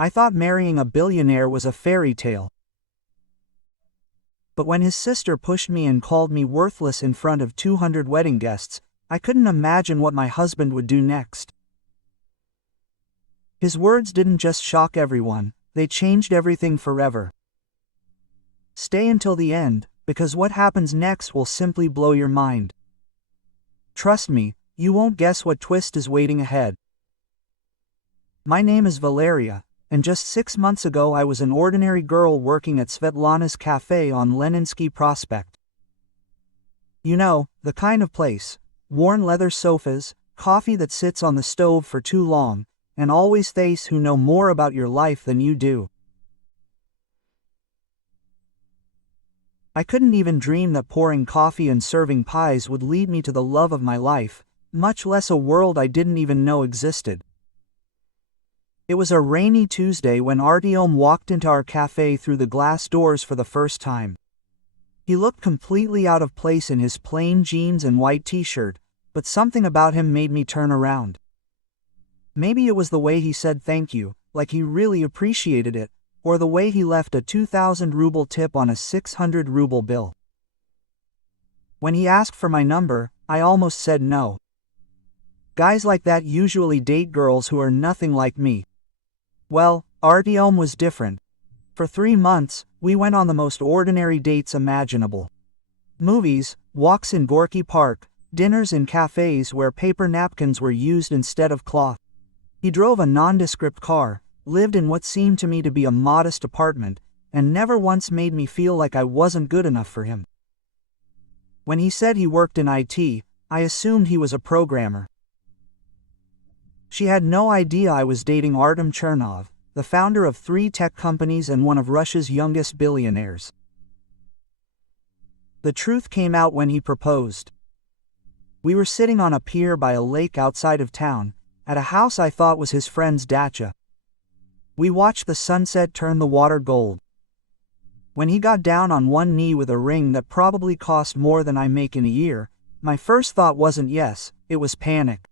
I thought marrying a billionaire was a fairy tale. But when his sister pushed me and called me worthless in front of 200 wedding guests, I couldn't imagine what my husband would do next. His words didn't just shock everyone, they changed everything forever. Stay until the end, because what happens next will simply blow your mind. Trust me, you won't guess what twist is waiting ahead. My name is Valeria, and just 6 months ago I was an ordinary girl working at Svetlana's cafe on Leninsky Prospect. You know, the kind of place, worn leather sofas, coffee that sits on the stove for too long, and always thieves who know more about your life than you do. I couldn't even dream that pouring coffee and serving pies would lead me to the love of my life, much less a world I didn't even know existed. It was a rainy Tuesday when Artyom walked into our cafe through the glass doors for the first time. He looked completely out of place in his plain jeans and white t-shirt, but something about him made me turn around. Maybe it was the way he said thank you, like he really appreciated it, or the way he left a 2,000 ruble tip on a 600 ruble bill. When he asked for my number, I almost said no. Guys like that usually date girls who are nothing like me. Well, Artyom was different. For 3 months, we went on the most ordinary dates imaginable. Movies, walks in Gorky Park, dinners in cafes where paper napkins were used instead of cloth. He drove a nondescript car, lived in what seemed to me to be a modest apartment, and never once made me feel like I wasn't good enough for him. When he said he worked in IT, I assumed he was a programmer. She had no idea I was dating Artem Chernov, the founder of 3 tech companies and one of Russia's youngest billionaires. The truth came out when he proposed. We were sitting on a pier by a lake outside of town, at a house I thought was his friend's dacha. We watched the sunset turn the water gold. When he got down on one knee with a ring that probably cost more than I make in a year, my first thought wasn't yes, it was panic.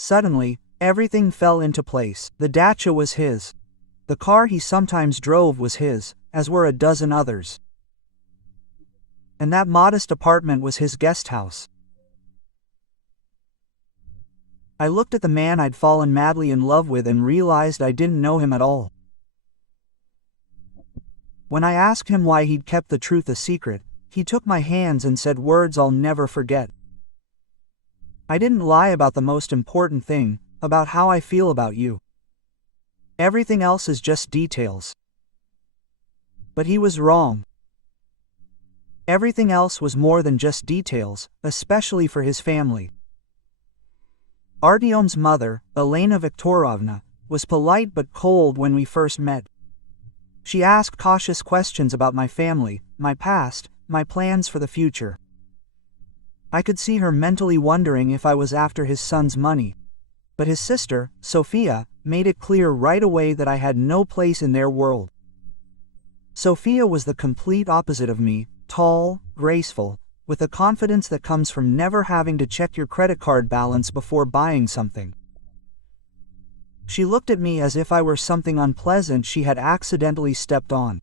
Suddenly, everything fell into place. The dacha was his. The car he sometimes drove was his, as were a dozen others. And that modest apartment was his guest house. I looked at the man I'd fallen madly in love with and realized I didn't know him at all. When I asked him why he'd kept the truth a secret, he took my hands and said words I'll never forget. I didn't lie about the most important thing, about how I feel about you. Everything else is just details. But he was wrong. Everything else was more than just details, especially for his family. Artyom's mother, Elena Viktorovna, was polite but cold when we first met. She asked cautious questions about my family, my past, my plans for the future. I could see her mentally wondering if I was after his son's money. But his sister, Sophia, made it clear right away that I had no place in their world. Sophia was the complete opposite of me, tall, graceful, with the confidence that comes from never having to check your credit card balance before buying something. She looked at me as if I were something unpleasant she had accidentally stepped on.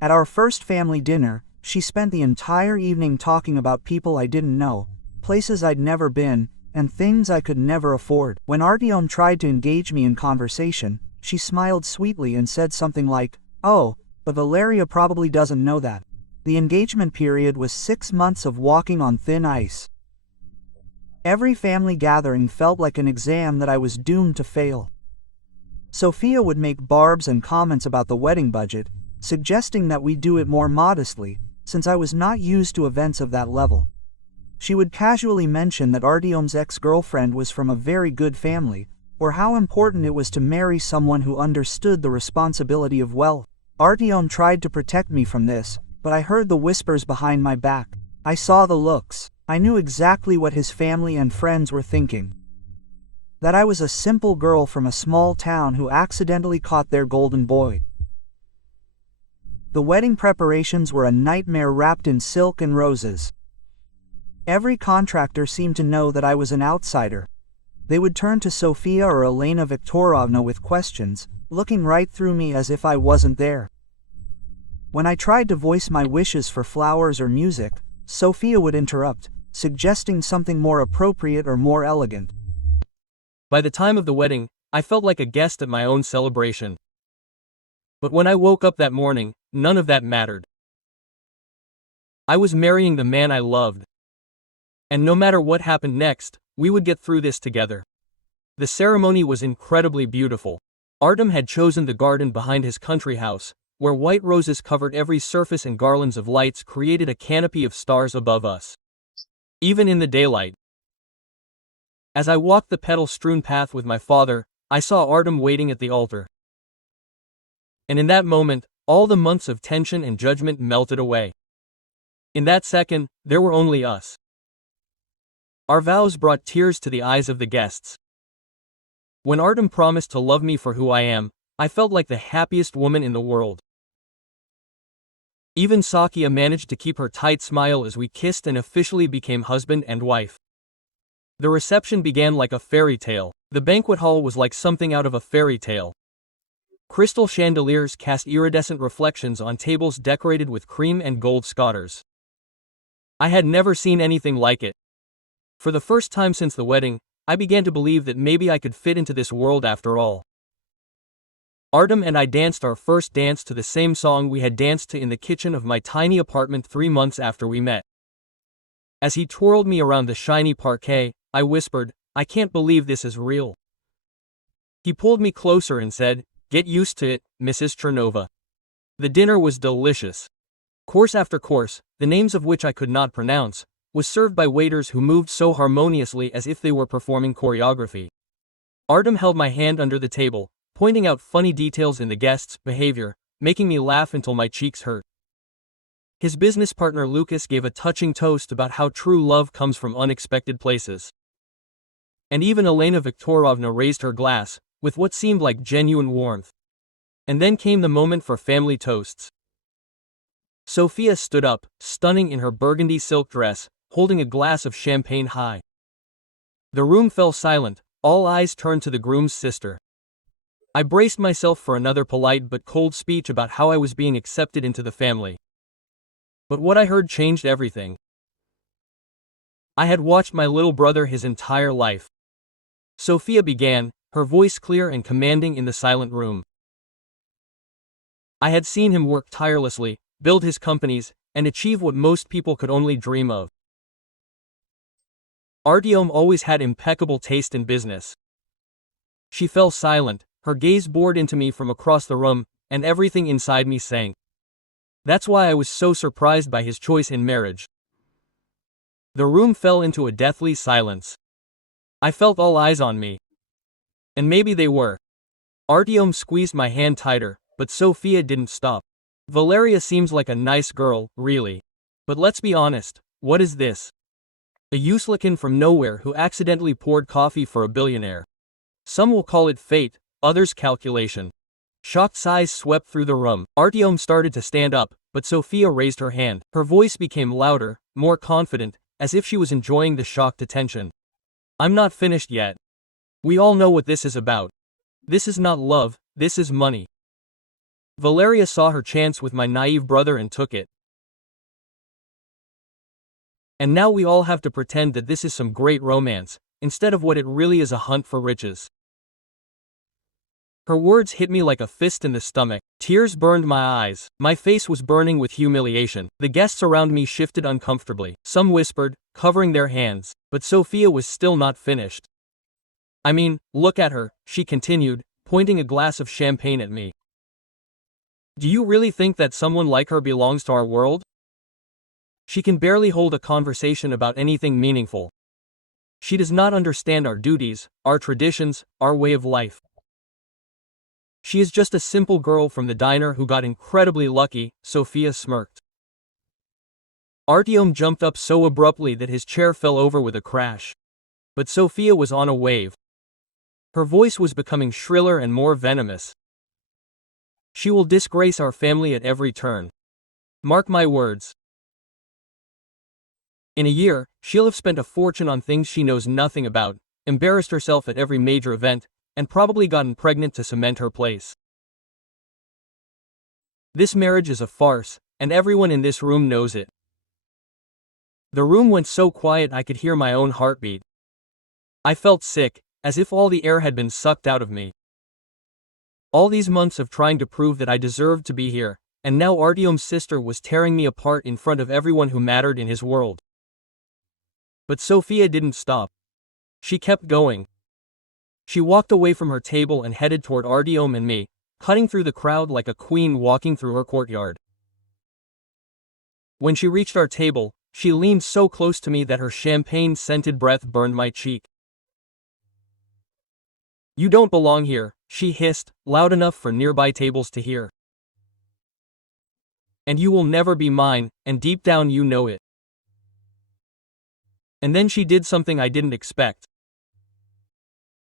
At our first family dinner, she spent the entire evening talking about people I didn't know, places I'd never been, and things I could never afford. When Artyom tried to engage me in conversation, she smiled sweetly and said something like, "Oh, but Valeria probably doesn't know that." The engagement period was 6 months of walking on thin ice. Every family gathering felt like an exam that I was doomed to fail. Sophia would make barbs and comments about the wedding budget, suggesting that we do it more modestly, since I was not used to events of that level. She would casually mention that Artyom's ex-girlfriend was from a very good family, or how important it was to marry someone who understood the responsibility of wealth. Artyom tried to protect me from this, but I heard the whispers behind my back. I saw the looks. I knew exactly what his family and friends were thinking. That I was a simple girl from a small town who accidentally caught their golden boy. The wedding preparations were a nightmare wrapped in silk and roses. Every contractor seemed to know that I was an outsider. They would turn to Sofia or Elena Viktorovna with questions, looking right through me as if I wasn't there. When I tried to voice my wishes for flowers or music, Sofia would interrupt, suggesting something more appropriate or more elegant. By the time of the wedding, I felt like a guest at my own celebration. But when I woke up that morning, none of that mattered. I was marrying the man I loved. And no matter what happened next, we would get through this together. The ceremony was incredibly beautiful. Artem had chosen the garden behind his country house, where white roses covered every surface and garlands of lights created a canopy of stars above us. Even in the daylight. As I walked the petal-strewn path with my father, I saw Artem waiting at the altar. And in that moment, all the months of tension and judgment melted away. In that second, there were only us. Our vows brought tears to the eyes of the guests. When Artem promised to love me for who I am, I felt like the happiest woman in the world. Even Sakia managed to keep her tight smile as we kissed and officially became husband and wife. The reception began like a fairy tale. The banquet hall was like something out of a fairy tale. Crystal chandeliers cast iridescent reflections on tables decorated with cream and gold scotters. I had never seen anything like it. For the first time since the wedding, I began to believe that maybe I could fit into this world after all. Artem and I danced our first dance to the same song we had danced to in the kitchen of my tiny apartment 3 months after we met. As he twirled me around the shiny parquet, I whispered, "I can't believe this is real." He pulled me closer and said, "Get used to it, Mrs. Chernova." The dinner was delicious. Course after course, the names of which I could not pronounce, was served by waiters who moved so harmoniously as if they were performing choreography. Artem held my hand under the table, pointing out funny details in the guests' behavior, making me laugh until my cheeks hurt. His business partner Lucas gave a touching toast about how true love comes from unexpected places. And even Elena Viktorovna raised her glass, with what seemed like genuine warmth. And then came the moment for family toasts. Sofia stood up, stunning in her burgundy silk dress, holding a glass of champagne high. The room fell silent, all eyes turned to the groom's sister. I braced myself for another polite but cold speech about how I was being accepted into the family. But what I heard changed everything. I had watched my little brother his entire life. Sofia began, her voice clear and commanding in the silent room. I had seen him work tirelessly, build his companies, and achieve what most people could only dream of. Artyom always had impeccable taste in business. She fell silent, her gaze bored into me from across the room, and everything inside me sank. That's why I was so surprised by his choice in marriage. The room fell into a deathly silence. I felt all eyes on me. And maybe they were. Artyom squeezed my hand tighter, but Sofia didn't stop. Valeria seems like a nice girl, really. But let's be honest, what is this? A useless from nowhere who accidentally poured coffee for a billionaire. Some will call it fate, others calculation. Shocked sighs swept through the room. Artyom started to stand up, but Sofia raised her hand. Her voice became louder, more confident, as if she was enjoying the shocked attention. "I'm not finished yet. We all know what this is about. This is not love, this is money." Valeria saw her chance with my naive brother and took it. And now we all have to pretend that this is some great romance, instead of what it really is, a hunt for riches. Her words hit me like a fist in the stomach. Tears burned my eyes. My face was burning with humiliation. The guests around me shifted uncomfortably. Some whispered, covering their hands, but Sofia was still not finished. "I mean, look at her," she continued, pointing a glass of champagne at me. "Do you really think that someone like her belongs to our world? She can barely hold a conversation about anything meaningful. She does not understand our duties, our traditions, our way of life. She is just a simple girl from the diner who got incredibly lucky," Sofia smirked. Artyom jumped up so abruptly that his chair fell over with a crash. But Sofia was on a wave. Her voice was becoming shriller and more venomous. "She will disgrace our family at every turn. Mark my words. In a year, she'll have spent a fortune on things she knows nothing about, embarrassed herself at every major event, and probably gotten pregnant to cement her place. This marriage is a farce, and everyone in this room knows it. The room went so quiet I could hear my own heartbeat. I felt sick, as if all the air had been sucked out of me. All these months of trying to prove that I deserved to be here, and now Artyom's sister was tearing me apart in front of everyone who mattered in his world. But Sophia didn't stop. She kept going. She walked away from her table and headed toward Artyom and me, cutting through the crowd like a queen walking through her courtyard. When she reached our table, she leaned so close to me that her champagne-scented breath burned my cheek. "You don't belong here," she hissed, loud enough for nearby tables to hear. "And you will never be mine, and deep down you know it." And then she did something I didn't expect.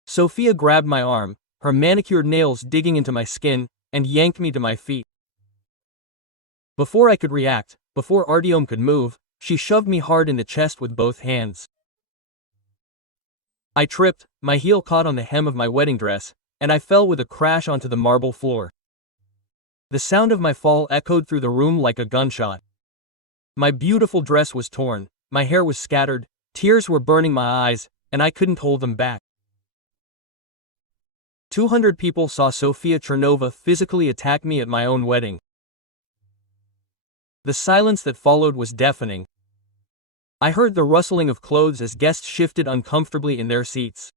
Sophia grabbed my arm, her manicured nails digging into my skin, and yanked me to my feet. Before I could react, before Artyom could move, she shoved me hard in the chest with both hands. I tripped, my heel caught on the hem of my wedding dress, and I fell with a crash onto the marble floor. The sound of my fall echoed through the room like a gunshot. My beautiful dress was torn, my hair was scattered, tears were burning my eyes, and I couldn't hold them back. 200 people saw Sophia Chernova physically attack me at my own wedding. The silence that followed was deafening. I heard the rustling of clothes as guests shifted uncomfortably in their seats.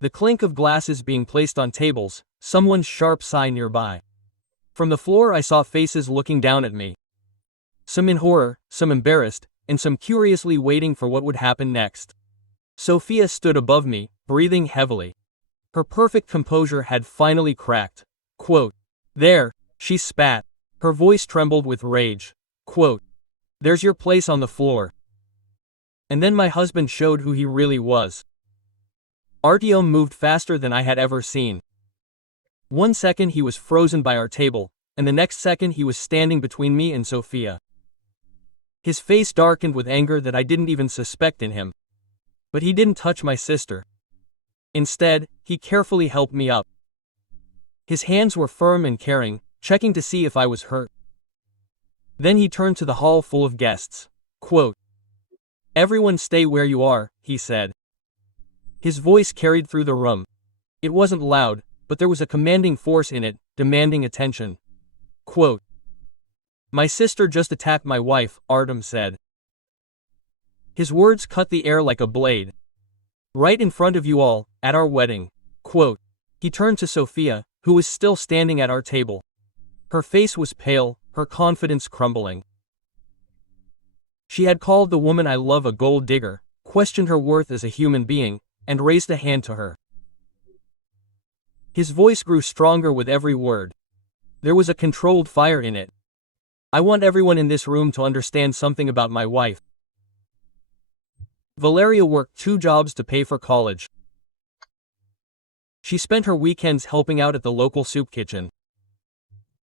The clink of glasses being placed on tables, someone's sharp sigh nearby. From the floor I saw faces looking down at me. Some in horror, some embarrassed, and some curiously waiting for what would happen next. Sophia stood above me, breathing heavily. Her perfect composure had finally cracked. Quote, "There," she spat. Her voice trembled with rage. Quote, "There's your place on the floor." And then my husband showed who he really was. Artyom moved faster than I had ever seen. 1 second he was frozen by our table, and the next second he was standing between me and Sophia. His face darkened with anger that I didn't even suspect in him. But he didn't touch my sister. Instead, he carefully helped me up. His hands were firm and caring, checking to see if I was hurt. Then he turned to the hall full of guests. Quote, "Everyone stay where you are," he said. His voice carried through the room. It wasn't loud, but there was a commanding force in it, demanding attention. Quote, "My sister just attacked my wife," Artyom said. His words cut the air like a blade. "Right in front of you all, at our wedding." Quote, he turned to Sophia, who was still standing at our table. Her face was pale, her confidence crumbling. She had called the woman I love a gold digger, questioned her worth as a human being, and raised a hand to her. His voice grew stronger with every word. There was a controlled fire in it. "I want everyone in this room to understand something about my wife. Valeria worked 2 jobs to pay for college. She spent her weekends helping out at the local soup kitchen.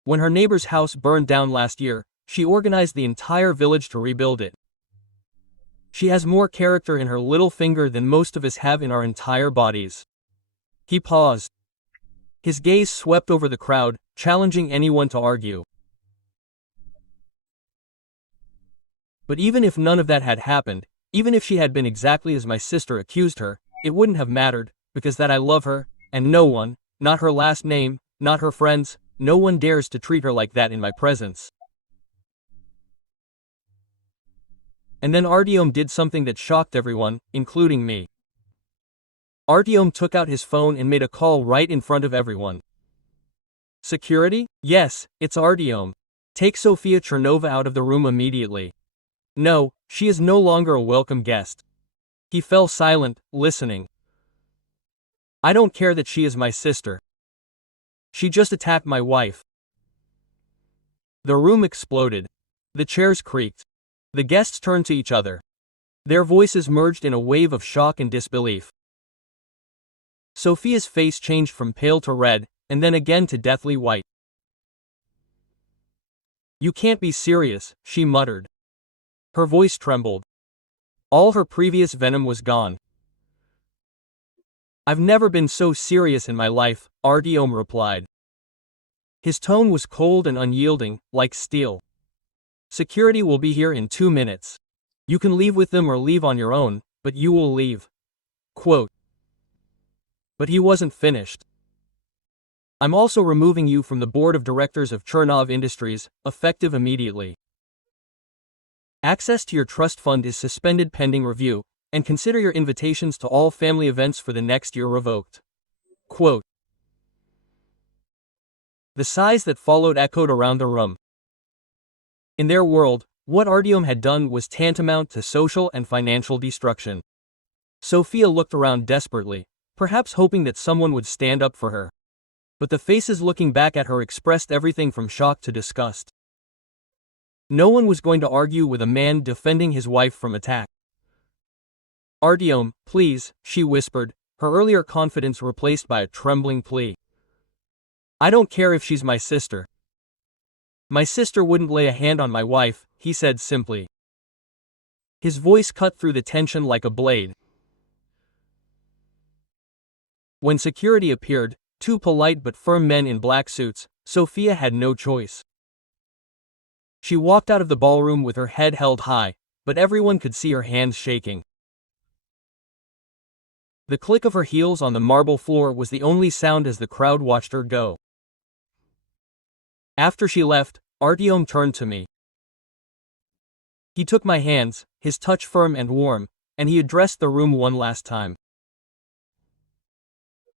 When her neighbor's house burned down last year, she organized the entire village to rebuild it. She has more character in her little finger than most of us have in our entire bodies." He paused. His gaze swept over the crowd, challenging anyone to argue. But even if none of that had happened, even if she had been exactly as my sister accused her, it wouldn't have mattered, because that I love her, and no one, not her last name, not her friends, no one dares to treat her like that in my presence. And then Artyom did something that shocked everyone, including me. Artyom took out his phone and made a call right in front of everyone. "Security? Yes, it's Artyom. Take Sophia Chernova out of the room immediately. No, she is no longer a welcome guest." He fell silent, listening. "I don't care that she is my sister. She just attacked my wife." The room exploded. The chairs creaked. The guests turned to each other. Their voices merged in a wave of shock and disbelief. Sophia's face changed from pale to red, and then again to deathly white. "You can't be serious," she muttered. Her voice trembled. All her previous venom was gone. I've never been so serious in my life, Artyom replied. His tone was cold and unyielding, like steel. Security will be here in 2 minutes. You can leave with them or leave on your own, but you will leave. Quote. But he wasn't finished. I'm also removing you from the board of directors of Chernov Industries, effective immediately. Access to your trust fund is suspended pending review, and consider your invitations to all family events for the next year revoked. Quote. The sighs that followed echoed around the room. In their world, what Artyom had done was tantamount to social and financial destruction. Sophia looked around desperately, perhaps hoping that someone would stand up for her. But the faces looking back at her expressed everything from shock to disgust. No one was going to argue with a man defending his wife from attack. Artyom, please, she whispered, her earlier confidence replaced by a trembling plea. I don't care if she's my sister. My sister wouldn't lay a hand on my wife, he said simply. His voice cut through the tension like a blade. When security appeared, two polite but firm men in black suits, Sophia had no choice. She walked out of the ballroom with her head held high, but everyone could see her hands shaking. The click of her heels on the marble floor was the only sound as the crowd watched her go. After she left, Artyom turned to me. He took my hands, his touch firm and warm, and he addressed the room one last time.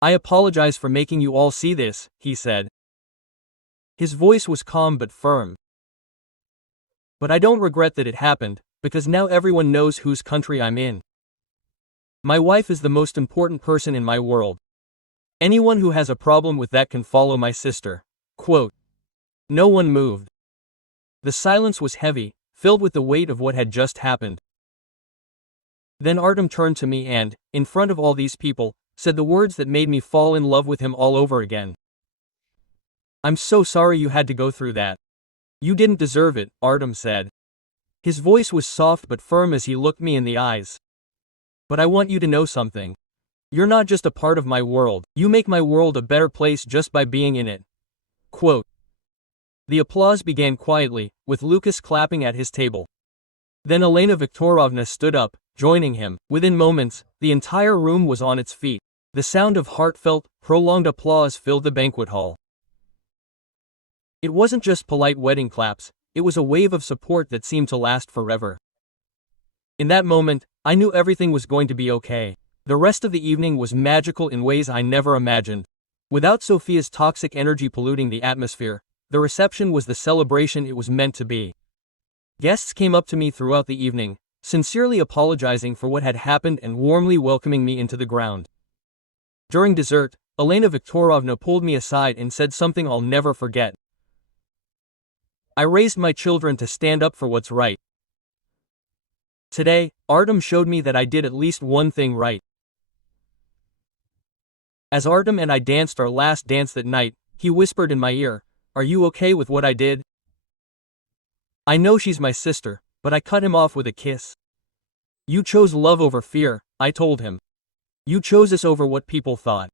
I apologize for making you all see this, he said. His voice was calm but firm. But I don't regret that it happened, because now everyone knows whose country I'm in. My wife is the most important person in my world. Anyone who has a problem with that can follow my sister. Quote. No one moved. The silence was heavy, filled with the weight of what had just happened. Then Artyom turned to me and, in front of all these people, said the words that made me fall in love with him all over again. I'm so sorry you had to go through that. You didn't deserve it, Artyom said. His voice was soft but firm as he looked me in the eyes. But I want you to know something. You're not just a part of my world, you make my world a better place just by being in it. Quote. The applause began quietly, with Lucas clapping at his table. Then Elena Viktorovna stood up, joining him. Within moments, the entire room was on its feet. The sound of heartfelt, prolonged applause filled the banquet hall. It wasn't just polite wedding claps, it was a wave of support that seemed to last forever. In that moment, I knew everything was going to be okay. The rest of the evening was magical in ways I never imagined. Without Sophia's toxic energy polluting the atmosphere, the reception was the celebration it was meant to be. Guests came up to me throughout the evening, sincerely apologizing for what had happened and warmly welcoming me into the ground. During dessert, Elena Viktorovna pulled me aside and said something I'll never forget. I raised my children to stand up for what's right. Today, Artyom showed me that I did at least one thing right. As Artyom and I danced our last dance that night, he whispered in my ear, "Are you okay with what I did?" I know she's my sister, but I cut him off with a kiss. You chose love over fear, I told him. You chose us over what people thought.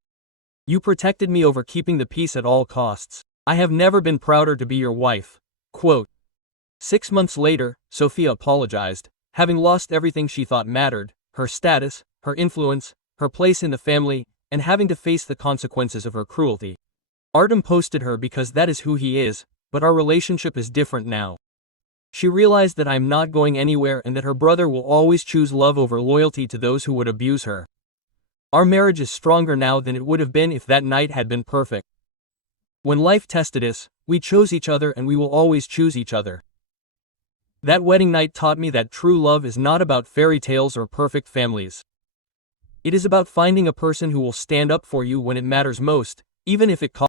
You protected me over keeping the peace at all costs. I have never been prouder to be your wife. Quote. 6 months later, Sophia apologized, having lost everything she thought mattered, her status, her influence, her place in the family, and having to face the consequences of her cruelty. Artyom posted her because that is who he is, but our relationship is different now. She realized that I'm not going anywhere and that her brother will always choose love over loyalty to those who would abuse her. Our marriage is stronger now than it would have been if that night had been perfect. When life tested us, we chose each other and we will always choose each other. That wedding night taught me that true love is not about fairy tales or perfect families. It is about finding a person who will stand up for you when it matters most, even if it costs.